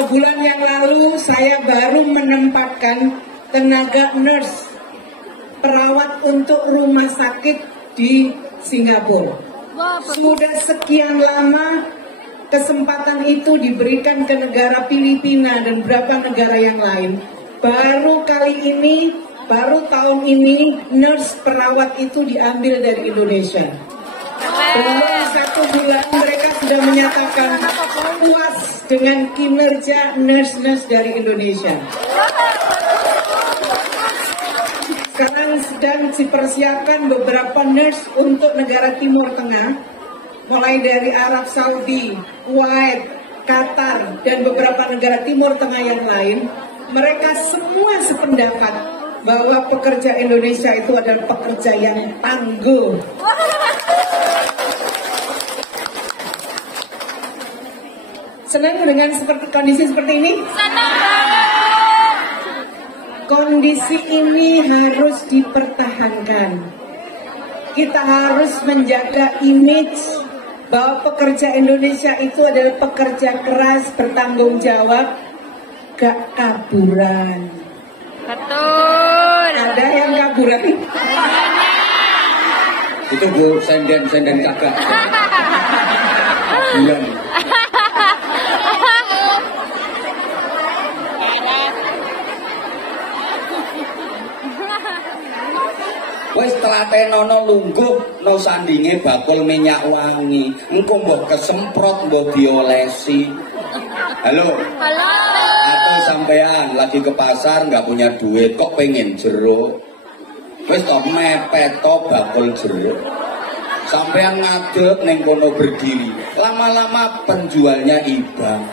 Sebulan yang lalu saya baru menempatkan tenaga nurse perawat untuk rumah sakit di Singapura. Sudah sekian lama kesempatan itu diberikan ke negara Filipina dan beberapa negara yang lain. Baru kali ini, baru tahun ini nurse perawat itu diambil dari Indonesia. Belum 1 bulan mereka sudah menyatakan puas dengan kinerja nurse-nurse dari Indonesia. Sekarang sedang dipersiapkan beberapa nurse untuk negara Timur Tengah, mulai dari Arab Saudi, Kuwait, Qatar, dan beberapa negara Timur Tengah yang lain. Mereka semua sependapat bahwa pekerja Indonesia itu adalah pekerja yang tangguh. Senang dengan kondisi seperti ini? Kondisi ini harus dipertahankan. Kita harus menjaga image bahwa pekerja Indonesia itu adalah pekerja keras, bertanggung jawab, gak kaburan. Betul. Ada yang kaburan? Itu Bu, senden kakak. Kaburan. Wis telatenono lungguh no sandinge bakul minyak wangi. Engko mbok kesemprot mbok diolesi. Halo. Halo. Atau sampean lagi ke pasar nggak punya duit kok pengen jeruk. Wis kok mepet to bakul jeruk. Sampean ngadeg ning kono berdiri. Lama-lama penjualnya ibang.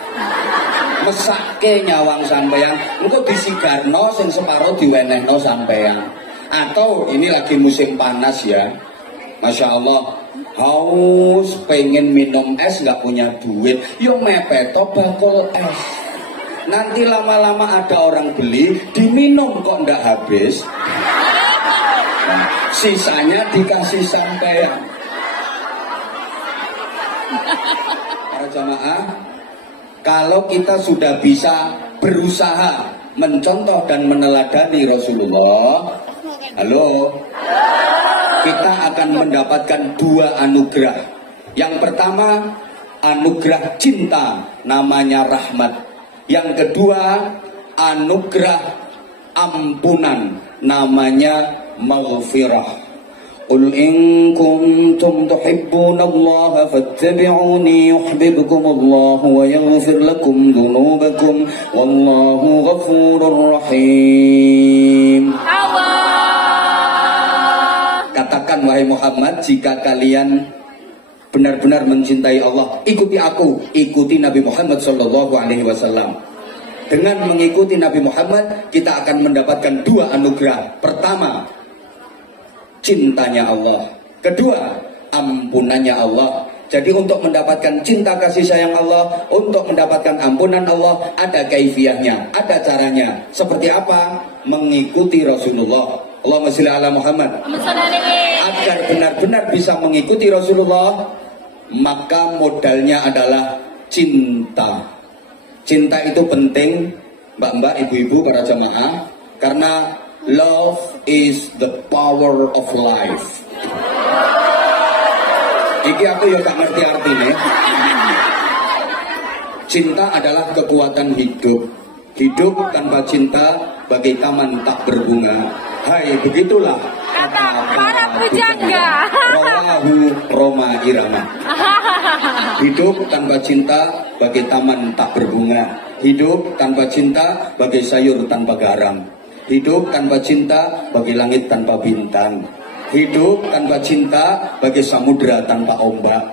Mesake nyawang sampean, engko disigarno sing separo diwenehno sampean. Atau ini lagi musim panas ya, Masya Allah, haus pengen minum es nggak punya duit, yo mepeto bakul es. Nanti lama-lama ada orang beli, diminum kok nggak habis. Nah, sisanya dikasih sampean. Para jamaah, kalau kita sudah bisa berusaha mencontoh dan meneladani Rasulullah, halo, kita akan mendapatkan 2 anugerah. Yang pertama, anugerah cinta, namanya rahmat. Yang kedua, anugerah ampunan, namanya maghfirah. Qul in kuntum tuhibbunallaha fattabi'uni yuhibbukumullahu wa yaghfir lakum dhunubakum wallahu ghafurur rahim. Katakan wahai Muhammad, jika kalian benar-benar mencintai Allah, ikuti aku, ikuti Nabi Muhammad SAW. Dengan mengikuti Nabi Muhammad, kita akan mendapatkan 2 anugerah. Pertama, cintanya Allah. Kedua, ampunannya Allah. Jadi untuk mendapatkan cinta kasih sayang Allah, untuk mendapatkan ampunan Allah, ada kaifiahnya, ada caranya. Seperti apa? Mengikuti Rasulullah. Allahumma sholli ala Muhammad. Agar benar-benar bisa mengikuti Rasulullah, maka modalnya adalah cinta. Cinta itu penting, mbak-mbak, ibu-ibu, para jamaah, karena love is the power of life. Iki aku ya gak ngerti artinya. Cinta adalah kekuatan hidup. Hidup tanpa cinta bagai taman tak berbunga. Hai, begitulah kata para pujangga. Rawahu Roma Irama. Hidup tanpa cinta bagai taman tak berbunga. Hidup tanpa cinta bagai sayur tanpa garam. Hidup tanpa cinta bagai langit tanpa bintang. Hidup tanpa cinta bagai samudra tanpa ombak.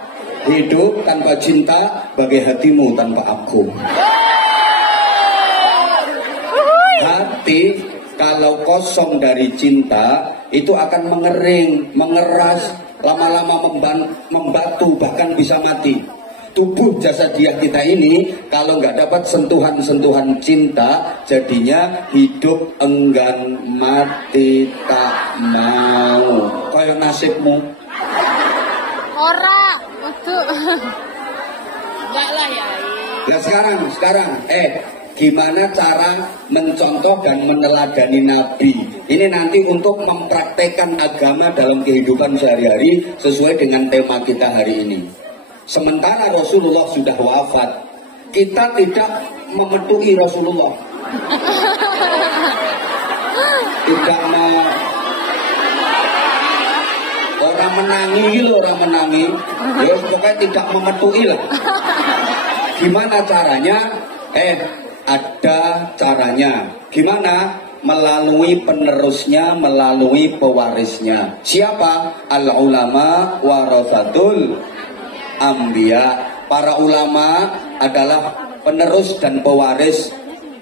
Hidup tanpa cinta bagai hatimu tanpa aku. Hati kalau kosong dari cinta itu akan mengering, mengeras, lama-lama membatu, bahkan bisa mati. Tubuh jasadiah kita ini kalau nggak dapat sentuhan-sentuhan cinta, jadinya hidup enggan, mati tak mau. Kayak nasibmu. Ora, betul. Enggak lah ya. Nah sekarang, gimana cara mencontoh dan meneladani Nabi? Ini nanti untuk mempraktekkan agama dalam kehidupan sehari-hari sesuai dengan tema kita hari ini. Sementara Rasulullah sudah wafat, kita tidak memetuhi Rasulullah. Tidak orang menangi, ya pokoknya tidak memetuhi lah. Gimana caranya? Ada caranya. Gimana? Melalui penerusnya, melalui pewarisnya. Siapa? Al-ulama warathatul anbiya. Para ulama adalah penerus dan pewaris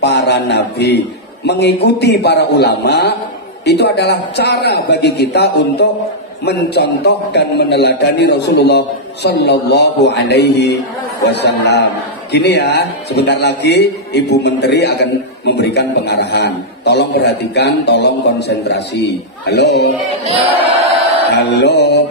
para nabi. Mengikuti para ulama itu adalah cara bagi kita untuk mencontoh dan meneladani Rasulullah Sallallahu Alaihi Wasallam. Gini ya, sebentar lagi Ibu Menteri akan memberikan pengarahan. Tolong perhatikan, tolong konsentrasi. Halo? Halo?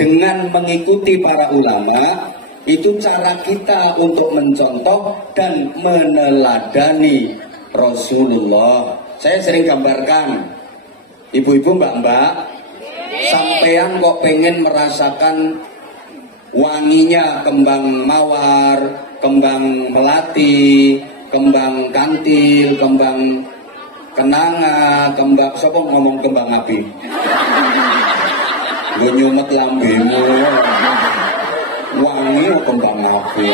Dengan mengikuti para ulama, itu cara kita untuk mencontoh dan meneladani Rasulullah. Saya sering gambarkan, ibu-ibu, mbak-mbak, sampean kok pengen merasakan wanginya kembang mawar, kembang melati, kembang kantil, kembang kenanga, kembang siapa ngomong kembang api? Lu nyumet lambemu, wangi kembang api.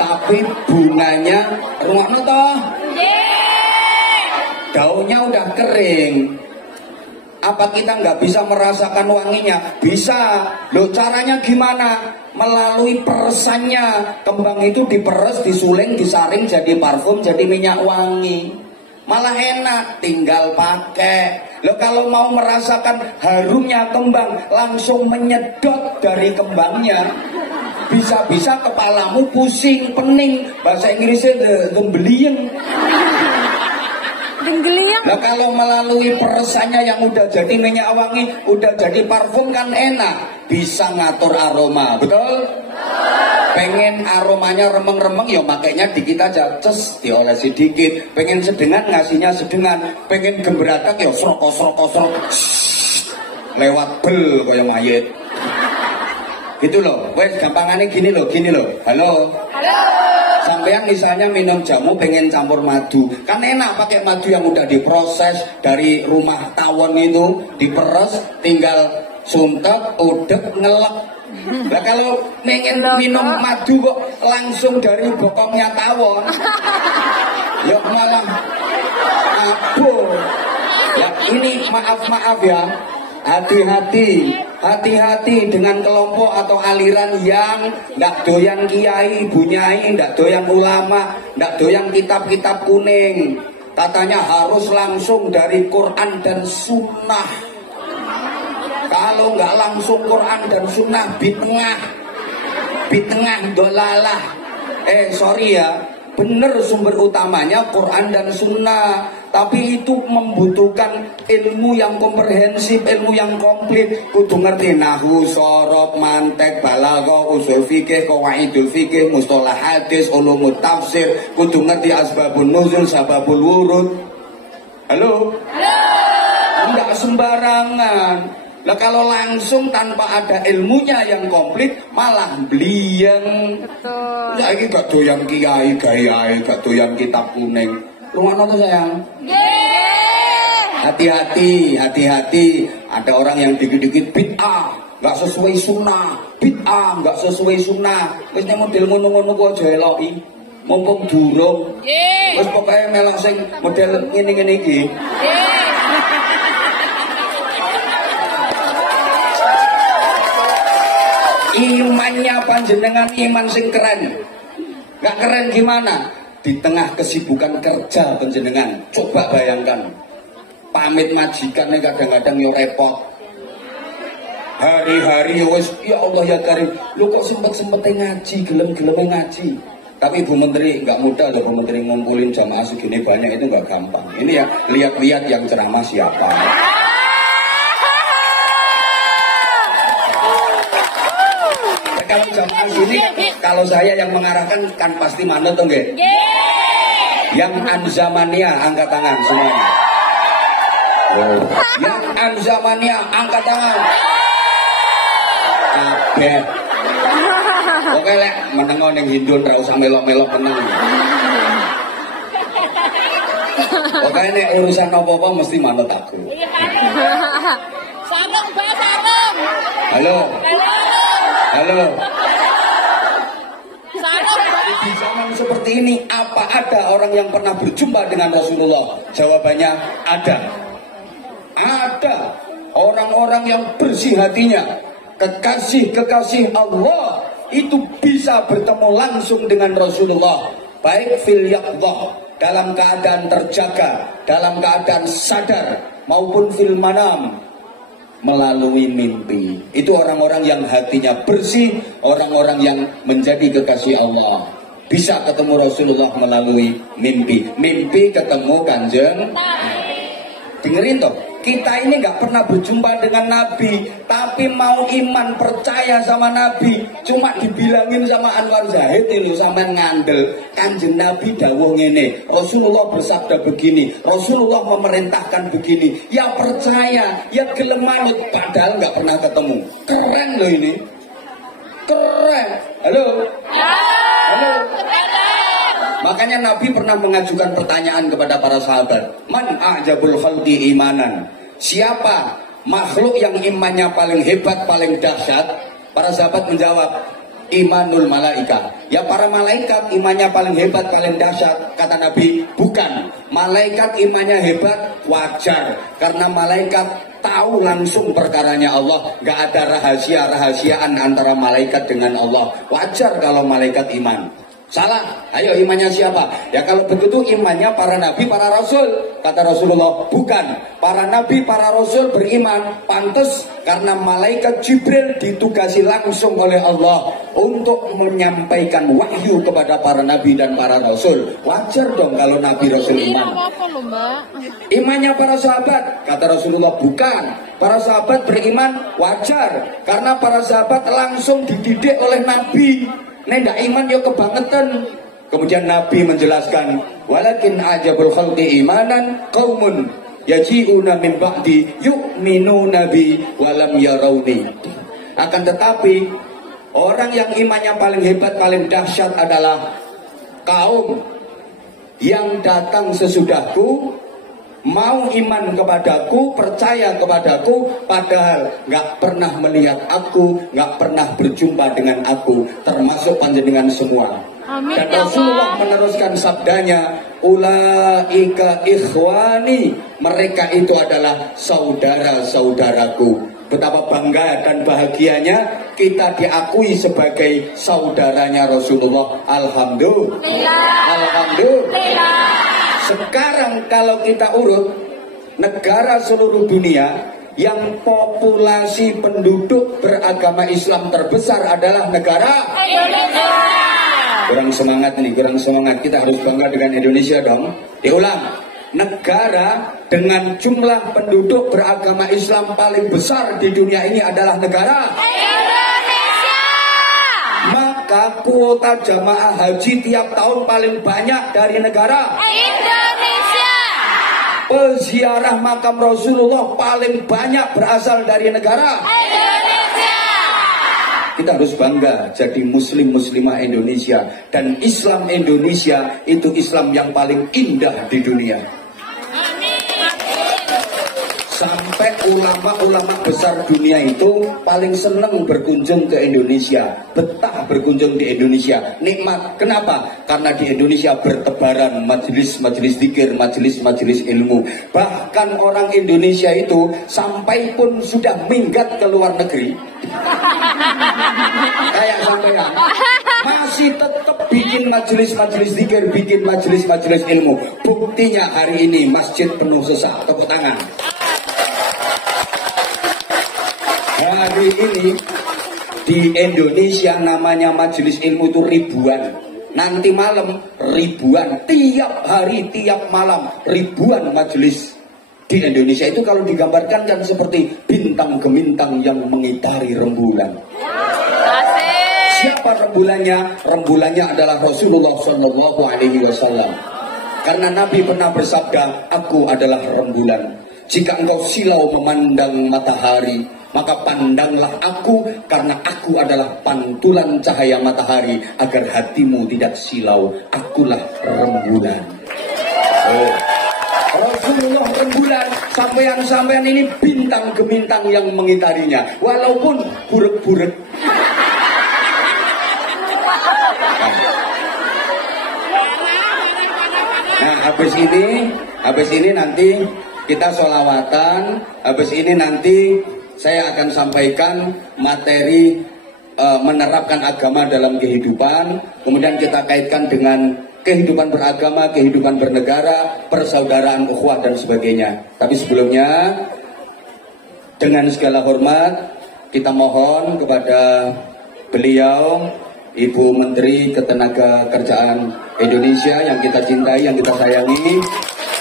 Tapi bunganya rungokno toh? Daunnya udah kering. Apa kita nggak bisa merasakan wanginya? Bisa. Loh caranya gimana? Melalui peresannya. Kembang itu diperes, disuling, disaring jadi parfum, jadi minyak wangi. Malah enak, tinggal pakai. Loh kalau mau merasakan harumnya kembang, langsung menyedot dari kembangnya. Bisa-bisa kepalamu pusing, pening. Bahasa Inggrisnya gembeliyeng. Nah kalau melalui peresannya yang udah jadi minyak wangi, udah jadi parfum kan enak. Bisa ngatur aroma, betul? Pengen aromanya remeng-remeng, ya makanya dikit aja, ces, diolesi dikit. Pengen sedengan, ngasihnya sedengan. Pengen gemberatak, ya srok-srok-srok, lewat bel kayak mayit. Gitu loh, wes gampangannya gini loh. Halo? Halo? Sampean misalnya minum jamu pengen campur madu, kan enak pakai madu yang udah diproses dari rumah tawon itu, diperes, tinggal suntek, udek, ngelek. Nah kalau pengen minum madu kok langsung dari bokongnya tawon, ya malah abur. Ya ini maaf ya. Hati-hati dengan kelompok atau aliran yang nggak doyan kiai, ibu nyai, nggak doyan ulama, nggak doyan kitab-kitab kuning. Katanya harus langsung dari Quran dan Sunnah. Kalau nggak langsung Quran dan Sunnah, bitengah dolalah. Sorry ya, bener sumber utamanya Quran dan Sunnah. Tapi itu membutuhkan ilmu yang komprehensif, ilmu yang komplit. Kudu ngerti nahwu, sorob, mantek, balaghah, usul fikih, qawaidul fikih, mustalah hadis, ulumut tafsir. Kudu ngerti asbabun nuzul, sababul wurud. Halo? Enggak sembarangan. Lah kalau langsung tanpa ada ilmunya yang komplit, malah bliyeng. Betul. Ya ini gak doyan kiai, gak doyan kitab kuning. Rumah tuh sayang. Hati-hati. Ada orang yang dikit-dikit bid'ah, nggak sesuai sunnah. Bid'ah, nggak sesuai sunnah. Wesnya model ngono-ngono kok aja eloki. Mumpung durung. Wes pokoknya melang sing model ngene-ngene iki. Imannya panjenengan iman sing keren. Nggak keren gimana? Di tengah kesibukan kerja panjenengan, coba bayangkan pamit majikannya kadang-kadang yo repot. Hari-hari wis ya Allah ya Karim, lu kok sempet-sempetnya ngaji, gelem-gelem ngaji. Tapi Ibu Menteri nggak mudah loh, Ibu Menteri ngumpulin jamaah segini banyak itu nggak gampang. Ini ya lihat-lihat yang ceramah siapa. kalau jamaah sini, kalau saya yang mengarahkan kan pasti manut tuh nggih. Yang anzamania angkat tangan semuanya. Oh. Yang anzamania angkat tangan. Kabeh. Oke lek menengo ning Hindu ora usah melok-melok tenang. Oke nek urusan apa-apa mesti manut aku. Sarung, Mbak, sarung. Halo. Halo. Sarung, Mbak. Di zaman seperti ini, apa ada orang yang pernah berjumpa dengan Rasulullah? Jawabannya ada. Ada orang-orang yang bersih hatinya, kekasih-kekasih Allah itu bisa bertemu langsung dengan Rasulullah, baik fil yaqdah, dalam keadaan terjaga, dalam keadaan sadar, maupun fil manam, melalui mimpi. Itu orang-orang yang hatinya bersih, orang-orang yang menjadi kekasih Allah. Bisa ketemu Rasulullah melalui mimpi. Mimpi ketemu Kanjeng. Dengerin toh, kita ini nggak pernah berjumpa dengan Nabi, tapi mau iman percaya sama Nabi, cuma dibilangin sama Anwar Zahid itu sama ngandel. Kanjeng Nabi dawuh ngene, Rasulullah bersabda begini, Rasulullah memerintahkan begini, ya percaya, ya gelem manut, padahal nggak pernah ketemu. Keren loh ini, keren. Halo, halo. Makanya Nabi pernah mengajukan pertanyaan kepada para sahabat, man a'jabul khalqi imanan, siapa makhluk yang imannya paling hebat, paling dahsyat? Para sahabat menjawab, imanul malaika. Ya para malaikat imannya paling hebat, paling dahsyat. Kata Nabi, bukan. Malaikat imannya hebat wajar, karena malaikat tahu langsung perkaranya Allah. Gak ada rahasia-rahasiaan antara malaikat dengan Allah. Wajar kalau malaikat iman. Salah, ayo imannya siapa? Ya kalau begitu imannya para nabi, para rasul. Kata Rasulullah, bukan. Para nabi, para rasul beriman pantas karena malaikat Jibril ditugasi langsung oleh Allah untuk menyampaikan wahyu kepada para nabi dan para rasul. Wajar dong kalau nabi rasul iman. Imannya para sahabat, kata Rasulullah, bukan. Para sahabat beriman wajar karena para sahabat langsung dididik oleh nabi. Ndak iman yo kebangetan. Kemudian Nabi menjelaskan, walakin ajabul khalqi imanan qaumun yaji'una min ba'di yu'minuna bi walam yarawni. Akan tetapi orang yang imannya paling hebat, paling dahsyat adalah kaum yang datang sesudahku, mau iman kepadaku, percaya kepadaku, padahal nggak pernah melihat aku, nggak pernah berjumpa dengan aku, termasuk panjenengan semua. Amin, dan Rasulullah meneruskan sabdanya, ulaika ikhwani, mereka itu adalah saudara-saudaraku. Betapa bangga dan bahagianya kita diakui sebagai saudaranya Rasulullah. Alhamdulillah. Alhamdulillah. Sekarang kalau kita urut negara seluruh dunia yang populasi penduduk beragama Islam terbesar adalah negara Indonesia. Kurang semangat nih, kurang semangat. Kita harus bangga dengan Indonesia dong. Diulang, negara dengan jumlah penduduk beragama Islam paling besar di dunia ini adalah negara Indonesia. Maka kuota jamaah haji tiap tahun paling banyak dari negara Indonesia. Peziarah makam Rasulullah paling banyak berasal dari negara Indonesia. Kita harus bangga jadi muslim-muslimah Indonesia. Dan Islam Indonesia itu Islam yang paling indah di dunia. Sampai ulama-ulama besar dunia itu paling senang berkunjung ke Indonesia, betah berkunjung di Indonesia, nikmat. Kenapa? Karena di Indonesia bertebaran majelis-majelis zikir, majelis-majelis ilmu. Bahkan orang Indonesia itu sampai pun sudah minggat ke luar negeri, kayak sampean masih tetap bikin majelis-majelis zikir, bikin majelis-majelis ilmu. Buktinya hari ini masjid penuh sesak. Tepuk tangan. Hari ini di Indonesia namanya majelis ilmu itu ribuan. Nanti malam ribuan, tiap hari, tiap malam ribuan majelis di Indonesia. Itu kalau digambarkan kan seperti bintang gemintang yang mengitari rembulan. Siapa rembulannya? Rembulannya adalah Rasulullah Shallallahu Alaihi Wasallam. Karena Nabi pernah bersabda, aku adalah rembulan. Jika engkau silau memandang matahari, maka pandanglah aku, karena aku adalah pantulan cahaya matahari, agar hatimu tidak silau. Akulah rembulan. Oh. Rasulullah rembulan, sampean ini bintang gemintang yang mengitarinya, walaupun burek-burek. Nah, habis ini nanti kita sholawatan. Habis ini nanti saya akan sampaikan materi menerapkan agama dalam kehidupan. Kemudian kita kaitkan dengan kehidupan beragama, kehidupan bernegara, persaudaraan, ukhuwah dan sebagainya. Tapi sebelumnya, dengan segala hormat, kita mohon kepada beliau, Ibu Menteri Ketenagakerjaan Indonesia yang kita cintai, yang kita sayangi,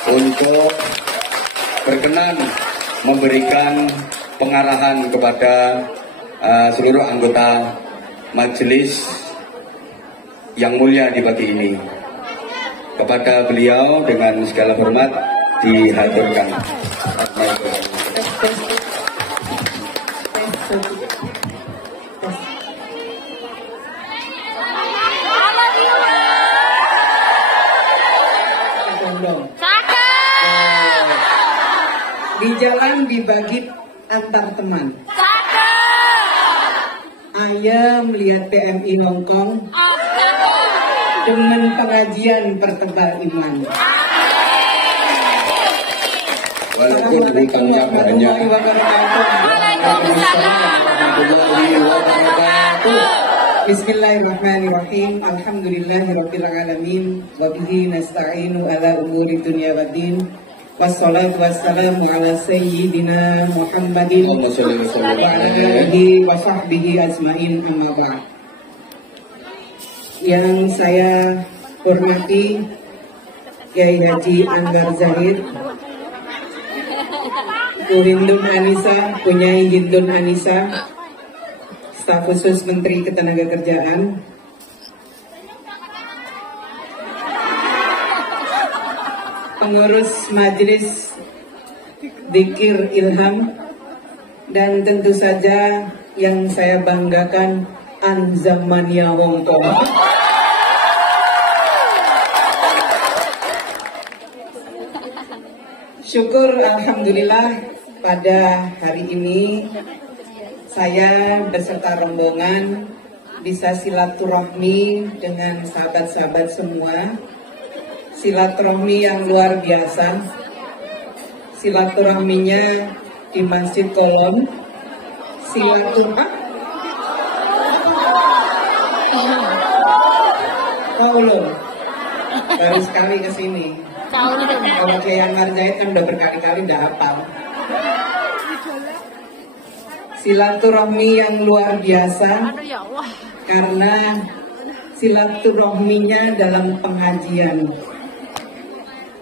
untuk berkenan memberikan pengarahan kepada seluruh anggota majelis yang mulia di pagi ini. Kepada beliau dengan segala hormat dihaturkan. Di jalan dibagi antar teman. Ayah melihat PMI Hongkong, demen pengajian pertebal iman. Walaupun hutangnya banyak. Bismillahirrahmanirrahim. Alhamdulillahirabbil alamin wa bihi nasta'inu ala umuri dunya waddin. Wassalatu wassalamu ala sayyidina Muhammadin wa ala alihi wa sahbihi ajmain, amma ba'd. Yang saya hormati Kiai Haji Anwar Zahid, Bu Hindun Anissa, Punyai Hindun Anissa, Staf Khusus Menteri Ketenagakerjaan, pengurus Majelis Dzikir Ilham, dan tentu saja yang saya banggakan, Anzamania Hongkong. Syukur alhamdulillah pada hari ini saya beserta rombongan bisa silaturahmi dengan sahabat-sahabat semua. Silaturahmi yang luar biasa. Silaturahminya di Masjid Kolom. Belum, baru sekali ke sini. Kalau Kiai Anwar Zahid kan udah berkali-kali udah hafal. Silaturahmi yang luar biasa karena silaturahminya dalam pengajian.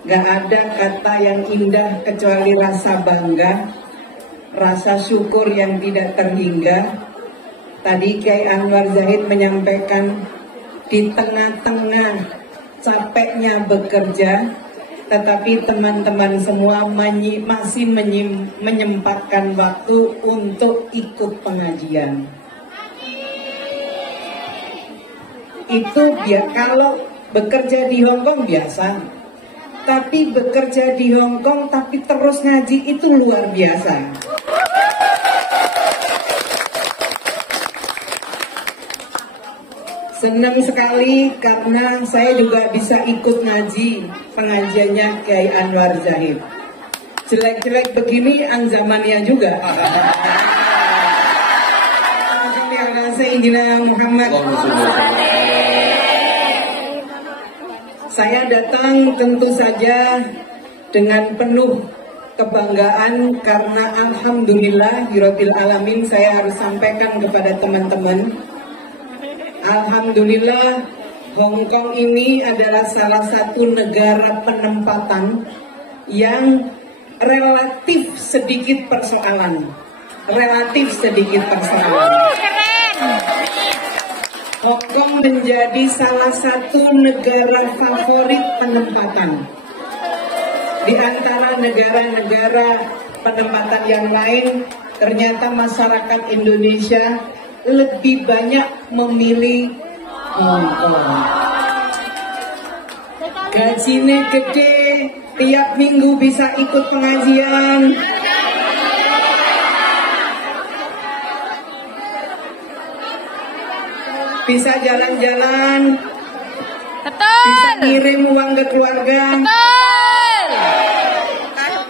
Gak ada kata yang indah kecuali rasa bangga, rasa syukur yang tidak terhingga. Tadi Kiai Anwar Zahid menyampaikan di tengah-tengah capeknya bekerja, tetapi teman-teman semua masih menyempatkan waktu untuk ikut pengajian. Itu kalau bekerja di Hongkong biasa, tapi bekerja di Hongkong tapi terus ngaji itu luar biasa. Senang sekali karena saya juga bisa ikut ngaji pengajiannya Kiai Anwar Zahid. Jelek-jelek begini Anzamania juga. Sayyidina Muhammad. Saya datang tentu saja dengan penuh kebanggaan karena alhamdulillah Rabbil Alamin saya harus sampaikan kepada teman-teman. Alhamdulillah, Hongkong ini adalah salah satu negara penempatan yang relatif sedikit persoalan. Hong Kong menjadi salah satu negara favorit penempatan. Di antara negara-negara penempatan yang lain, ternyata masyarakat Indonesia lebih banyak memilih Hong Kong. Gajinya gede, tiap minggu bisa ikut pengajian. Bisa jalan-jalan, bisa kirim uang ke keluarga,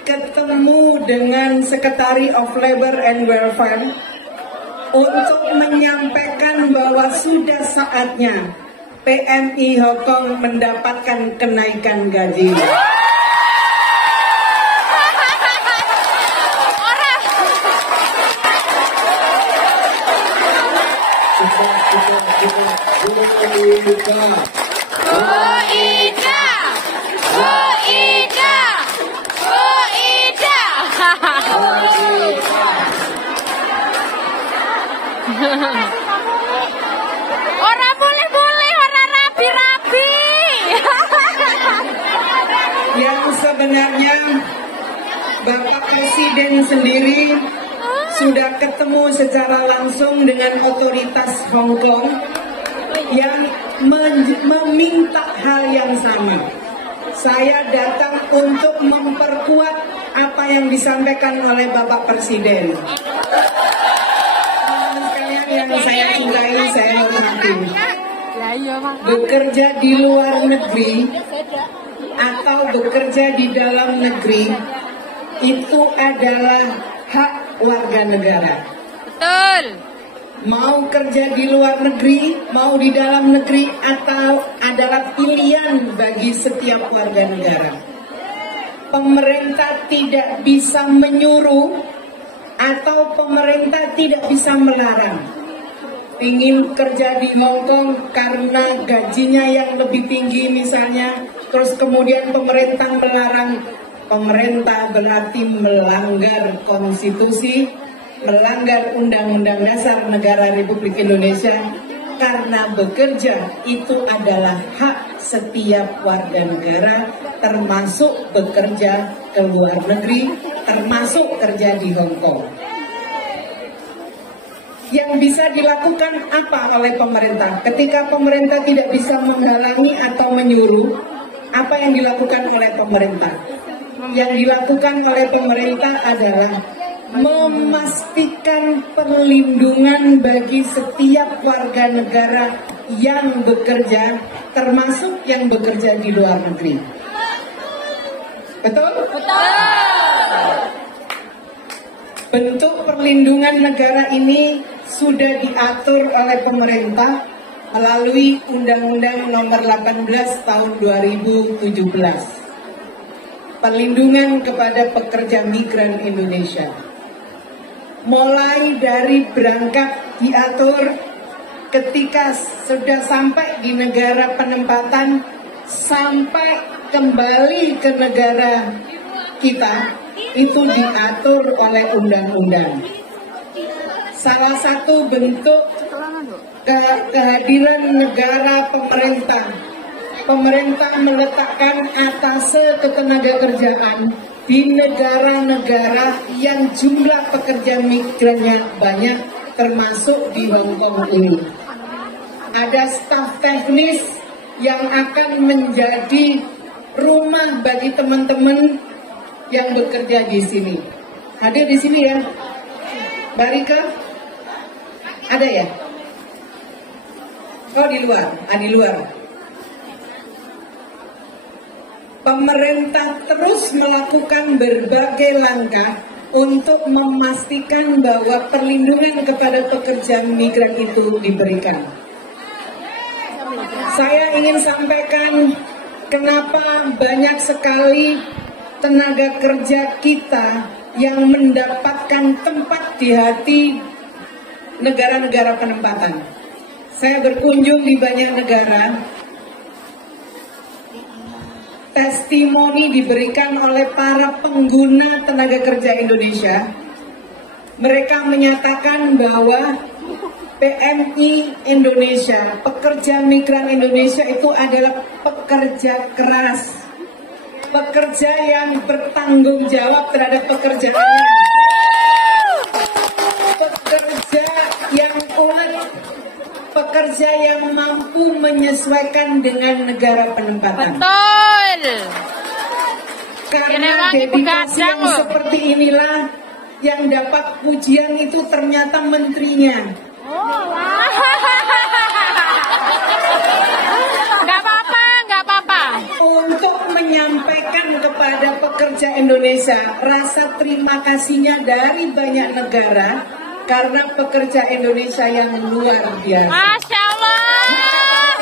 ketemu dengan Secretary of Labor and Welfare untuk menyampaikan bahwa sudah saatnya PMI Hong Kong mendapatkan kenaikan gaji. Orang boleh-boleh, orang rapi-rapi. Yang sebenarnya Bapak Presiden sendiri sudah ketemu secara langsung dengan otoritas Hong Kong yang meminta hal yang sama. Saya datang untuk memperkuat apa yang disampaikan oleh Bapak Presiden. Sekalian yang saya cintai, saya hormati. Bekerja di luar negeri atau bekerja di dalam negeri itu adalah hak warga negara. Betul. Mau kerja di luar negeri, mau di dalam negeri, atau adalah pilihan bagi setiap warga negara. Pemerintah tidak bisa menyuruh atau pemerintah tidak bisa melarang. Ingin kerja di Hong Kong karena gajinya yang lebih tinggi misalnya, terus kemudian pemerintah melarang. Pemerintah berarti melanggar konstitusi, melanggar Undang-Undang Dasar Negara Republik Indonesia, karena bekerja itu adalah hak setiap warga negara, termasuk bekerja ke luar negeri, termasuk kerja di Hong Kong. Yang bisa dilakukan apa oleh pemerintah? Ketika pemerintah tidak bisa menghalangi atau menyuruh, apa yang dilakukan oleh pemerintah? Yang dilakukan oleh pemerintah adalah memastikan perlindungan bagi setiap warga negara yang bekerja, termasuk yang bekerja di luar negeri. Betul? Betul. Bentuk perlindungan negara ini sudah diatur oleh pemerintah melalui Undang-Undang Nomor 18 Tahun 2017. Perlindungan kepada pekerja migran Indonesia. Mulai dari berangkat diatur ketika sudah sampai di negara penempatan sampai kembali ke negara kita, itu diatur oleh undang-undang. Salah satu bentuk kehadiran negara pemerintah meletakkan atase ketenagakerjaan di negara-negara yang jumlah pekerja migrannya banyak, termasuk di Hong Kong ini. Ada staf teknis yang akan menjadi rumah bagi teman-teman yang bekerja di sini. Hadir di sini ya, Mbak Rika? Ada ya? Kau di luar? Di luar. Pemerintah terus melakukan berbagai langkah untuk memastikan bahwa perlindungan kepada pekerja migran itu diberikan. Saya ingin sampaikan kenapa banyak sekali tenaga kerja kita yang mendapatkan tempat di hati negara-negara penempatan. Saya berkunjung di banyak negara. Testimoni diberikan oleh para pengguna tenaga kerja Indonesia. Mereka menyatakan bahwa PMI Indonesia, pekerja migran Indonesia itu adalah pekerja keras, pekerja yang bertanggung jawab terhadap pekerjaannya, pekerja yang kuat, pekerja yang mampu menyesuaikan dengan negara penempatan. Betul. Karena dedikasi yang seperti inilah yang dapat pujian itu ternyata menterinya. Nggak apa-apa, nggak apa-apa. Untuk menyampaikan kepada pekerja Indonesia rasa terima kasihnya dari banyak negara karena pekerja Indonesia yang luar biasa. Masya Allah.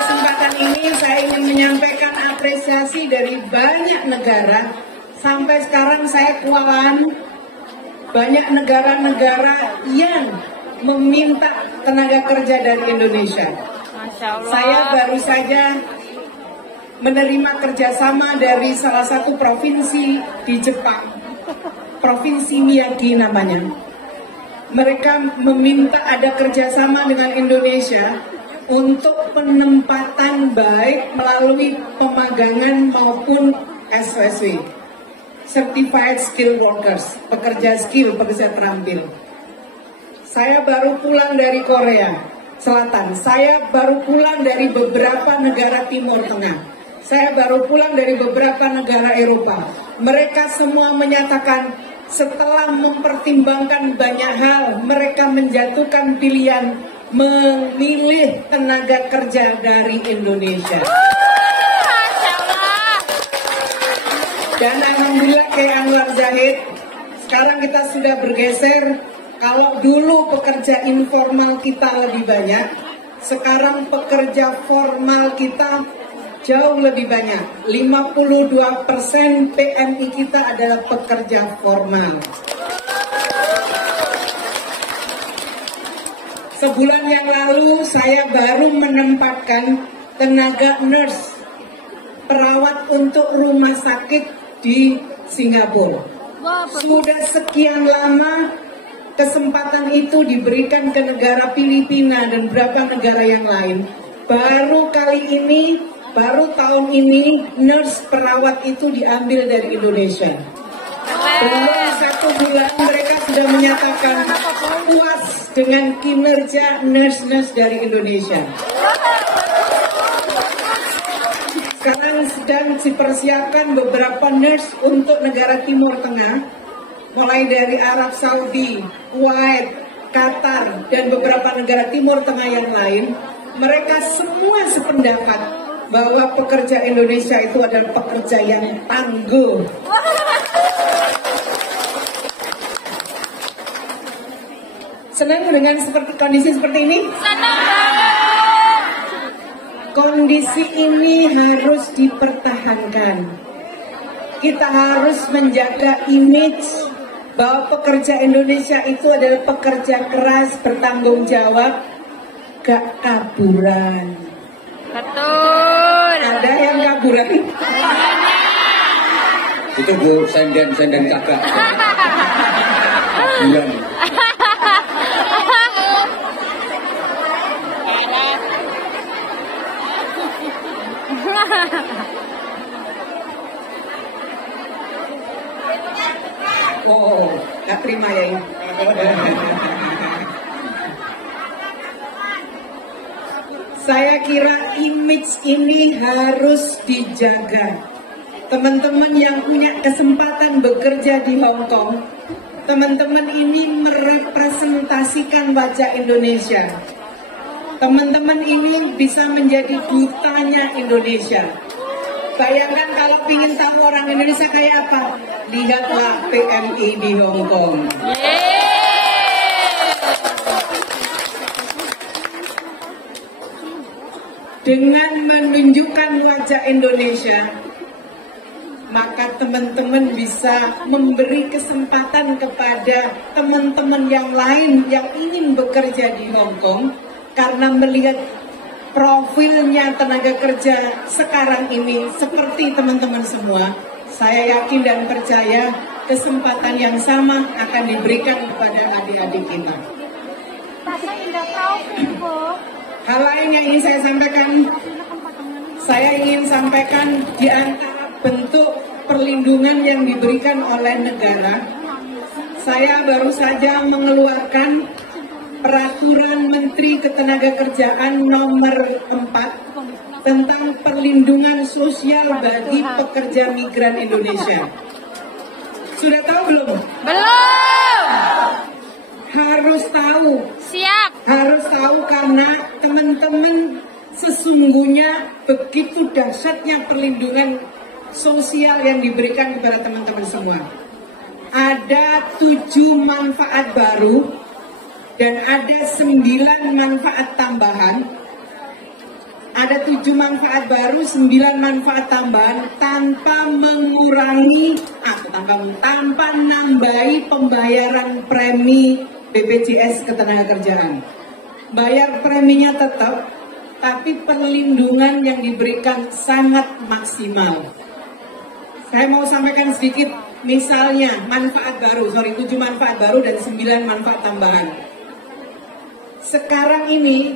Kesempatan ini saya ingin menyampaikan apresiasi dari banyak negara. Sampai sekarang saya kewalahan banyak negara-negara yang meminta tenaga kerja dari Indonesia. Masya Allah. Saya baru saja menerima kerjasama dari salah satu provinsi di Jepang, Provinsi Miyagi namanya. Mereka meminta ada kerjasama dengan Indonesia untuk penempatan baik melalui pemagangan maupun SSW. Certified Skill Workers, pekerja skill, pekerja terampil. Saya baru pulang dari Korea Selatan, saya baru pulang dari beberapa negara Timur Tengah, saya baru pulang dari beberapa negara Eropa. Mereka semua menyatakan setelah mempertimbangkan banyak hal, mereka menjatuhkan pilihan memilih tenaga kerja dari Indonesia. Dan alhamdulillah kayak Anwar Zahid, sekarang kita sudah bergeser. Kalau dulu pekerja informal kita lebih banyak, sekarang pekerja formal kita jauh lebih banyak. 52% PMI kita adalah pekerja formal. Sebulan yang lalu saya baru menempatkan tenaga nurse, perawat untuk rumah sakit di Singapura. Sudah sekian lama kesempatan itu diberikan ke negara Filipina dan beberapa negara yang lain. Baru kali ini, baru tahun ini nurse perawat itu diambil dari Indonesia. Belum 1 bulan mereka sudah menyatakan puas dengan kinerja nurse-nurse dari Indonesia. Sekarang sedang dipersiapkan beberapa nurse untuk negara Timur Tengah, mulai dari Arab Saudi, Kuwait, Qatar, dan beberapa negara Timur Tengah yang lain. Mereka semua sependapat bahwa pekerja Indonesia itu adalah pekerja yang tangguh. Senang dengan kondisi seperti ini? Kondisi ini harus dipertahankan. Kita harus menjaga image bahwa pekerja Indonesia itu adalah pekerja keras, bertanggung jawab, gak kaburan. Betul. Ada yang kaburan? Itu Bu, senden kakak. Bulan. Oh, gak terima ya ini. Saya kira image ini harus dijaga. Teman-teman yang punya kesempatan bekerja di Hong Kong, teman-teman ini merepresentasikan wajah Indonesia. Teman-teman ini bisa menjadi dutanya Indonesia. Bayangkan kalau ingin tahu orang Indonesia kayak apa, lihatlah PMI di Hong Kong. Dengan menunjukkan wajah Indonesia, maka teman-teman bisa memberi kesempatan kepada teman-teman yang lain yang ingin bekerja di Hong Kong, karena melihat profilnya tenaga kerja sekarang ini seperti teman-teman semua. Saya yakin dan percaya kesempatan yang sama akan diberikan kepada adik-adik kita. Hal lain yang ingin saya ingin sampaikan di antara bentuk perlindungan yang diberikan oleh negara. Saya baru saja mengeluarkan Peraturan Menteri Ketenagakerjaan nomor 4 tentang perlindungan sosial bagi pekerja migran Indonesia. Sudah tahu belum? Belum. Harus tahu. Siap. Harus tahu karena teman-teman sesungguhnya begitu dahsyatnya perlindungan sosial yang diberikan kepada teman-teman semua. Ada 7 manfaat baru dan ada 9 manfaat tambahan. Ada 7 manfaat baru, 9 manfaat tambahan tanpa mengurangi tanpa nambahi pembayaran premi BPJS Ketenagakerjaan. Bayar preminya tetap, tapi perlindungan yang diberikan sangat maksimal. Saya mau sampaikan sedikit, misalnya manfaat baru, 7 manfaat baru dan 9 manfaat tambahan. Sekarang ini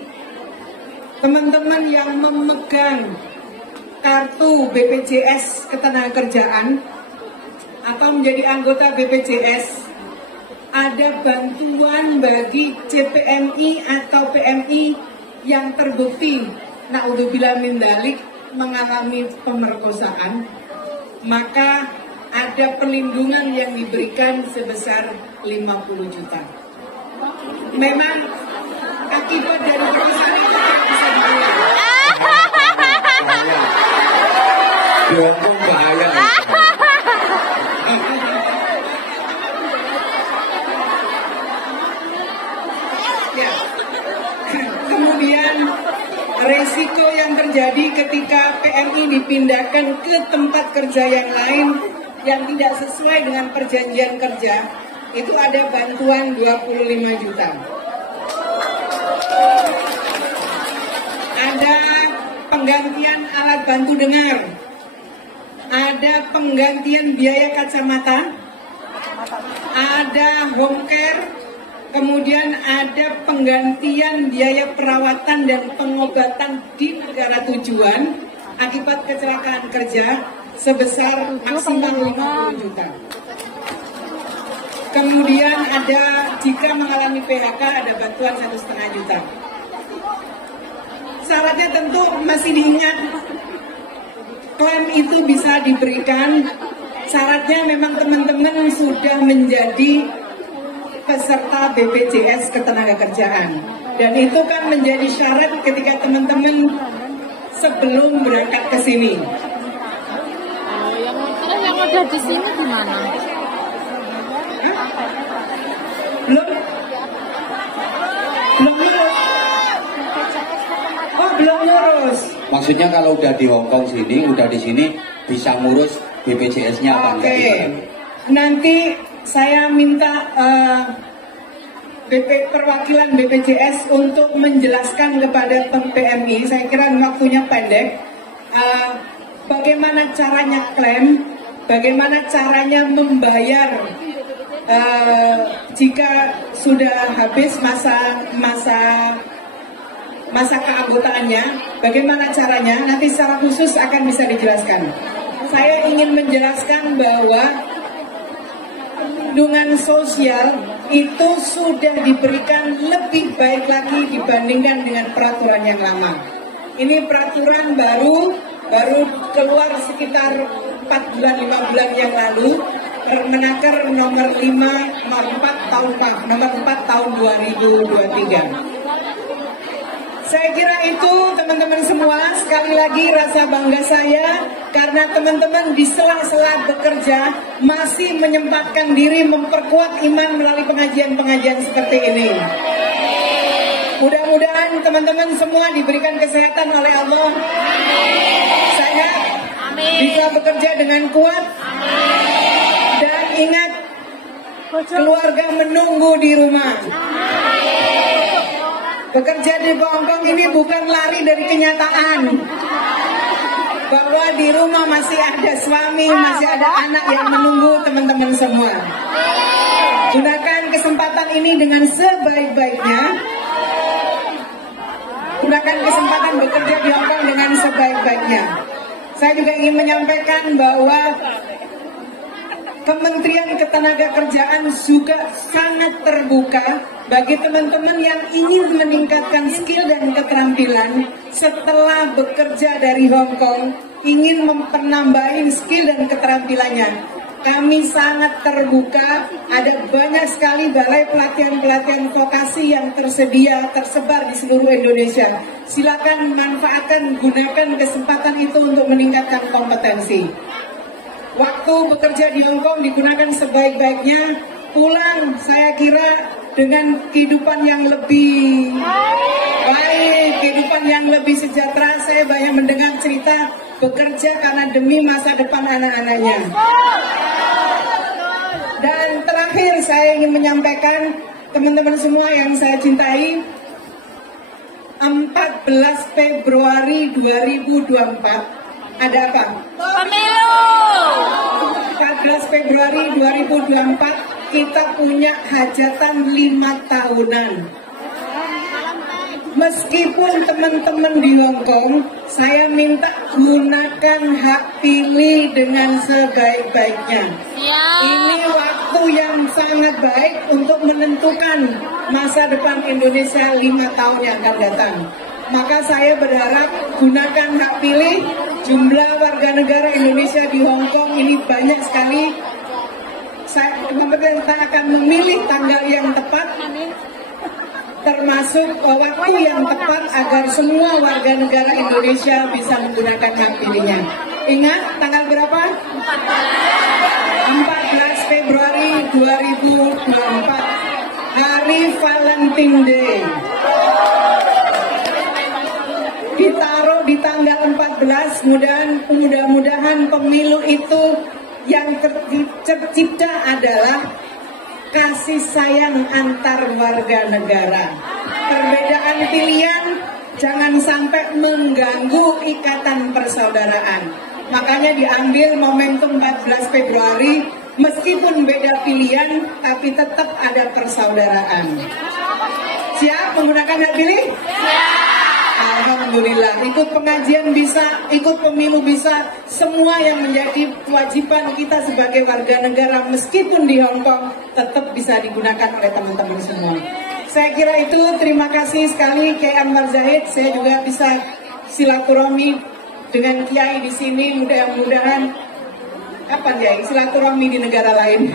teman-teman yang memegang kartu BPJS Ketenagakerjaan atau menjadi anggota BPJS, ada bantuan bagi CPNI atau PMI yang terbukti naudzubillah min dzalik mengalami pemerkosaan, maka ada perlindungan yang diberikan sebesar 50 juta. Memang akibat dari perusahaan itu bisa dibayar. Bahaya. Ya. Kemudian resiko yang terjadi ketika PMI dipindahkan ke tempat kerja yang lain yang tidak sesuai dengan perjanjian kerja, itu ada bantuan 25 juta. Ada penggantian alat bantu dengar, ada penggantian biaya kacamata, ada home care, kemudian ada penggantian biaya perawatan dan pengobatan di negara tujuan akibat kecelakaan kerja sebesar maksimal 50 juta. Kemudian ada jika mengalami PHK ada bantuan 1,5 juta. Syaratnya tentu masih diingat, klaim itu bisa diberikan. Syaratnya memang teman-teman sudah menjadi peserta BPJS Ketenagakerjaan, dan itu kan menjadi syarat ketika teman-teman sebelum berangkat ke sini. Yang ada di sini gimana? Belum ngurus. Maksudnya kalau udah di Hongkong sini, udah di sini bisa ngurus BPJS-nya apa enggak? Oke. Nanti saya minta perwakilan BPJS untuk menjelaskan kepada PMI. Saya kira waktunya pendek. Bagaimana caranya klaim, bagaimana caranya membayar jika sudah habis masa keanggotaannya, bagaimana caranya, nanti secara khusus akan bisa dijelaskan. Saya ingin menjelaskan bahwa perlindungan sosial itu sudah diberikan lebih baik lagi dibandingkan dengan peraturan yang lama. Ini peraturan baru keluar sekitar 4 bulan 5 bulan yang lalu, Permenaker nomor 4 tahun 2023. Saya kira itu teman-teman semua, sekali lagi rasa bangga saya karena teman-teman di sela-sela bekerja masih menyempatkan diri memperkuat iman melalui pengajian-pengajian seperti ini. Mudah-mudahan teman-teman semua diberikan kesehatan oleh Allah, sehat, bisa bekerja dengan kuat, dan ingat keluarga menunggu di rumah. Bekerja di Hongkong ini bukan lari dari kenyataan bahwa di rumah masih ada suami, masih ada anak yang menunggu teman-teman semua. Gunakan kesempatan ini dengan sebaik-baiknya gunakan kesempatan bekerja di Hong Kong dengan sebaik-baiknya. Saya juga ingin menyampaikan bahwa Kementerian Ketenagakerjaan juga sangat terbuka bagi teman-teman yang ingin meningkatkan skill dan keterampilan setelah bekerja dari Hong Kong, ingin mempenambahin skill dan keterampilannya. Kami sangat terbuka, ada banyak sekali balai pelatihan-pelatihan vokasi yang tersebar di seluruh Indonesia. Silakan manfaatkan, gunakan kesempatan itu untuk meningkatkan kompetensi. Waktu bekerja di Hong Kong digunakan sebaik-baiknya, pulang saya kira dengan kehidupan yang lebih baik, kehidupan yang lebih sejahtera. Saya banyak mendengar cerita bekerja karena demi masa depan anak-anaknya. Dan terakhir saya ingin menyampaikan teman-teman semua yang saya cintai, 14 Februari 2024 ada apa? Pemilu. 14 Februari 2024 kita punya hajatan 5 tahunan. Meskipun teman-teman di Hong Kong, saya minta gunakan hak pilih dengan sebaik-baiknya. Ini waktu yang sangat baik untuk menentukan masa depan Indonesia 5 tahun yang akan datang. Maka saya berharap gunakan hak pilih. Jumlah warga negara Indonesia di Hong Kong ini banyak sekali. Pemerintah akan memilih tanggal yang tepat, termasuk waktu yang tepat agar semua warga negara Indonesia bisa menggunakan hak pilihnya. Ingat tanggal berapa? 14 Februari 2024, Hari Valentine Day. Ditaruh di tanggal 14, mudah-mudahan pemilu itu yang tercipta adalah kasih sayang antar warga negara. Perbedaan pilihan jangan sampai mengganggu ikatan persaudaraan. Makanya diambil momentum 14 Februari, meskipun beda pilihan, tapi tetap ada persaudaraan. Siap menggunakan hak pilih? Alhamdulillah, ikut pengajian bisa, ikut pemilu bisa, semua yang menjadi kewajiban kita sebagai warga negara meskipun di Hong Kong tetap bisa digunakan oleh teman-teman semua. Saya kira itu, terima kasih sekali Kiai Anwar Zahid. Saya juga bisa silaturahmi dengan Kiai di sini, mudah-mudahan kapan ya silaturahmi di negara lain.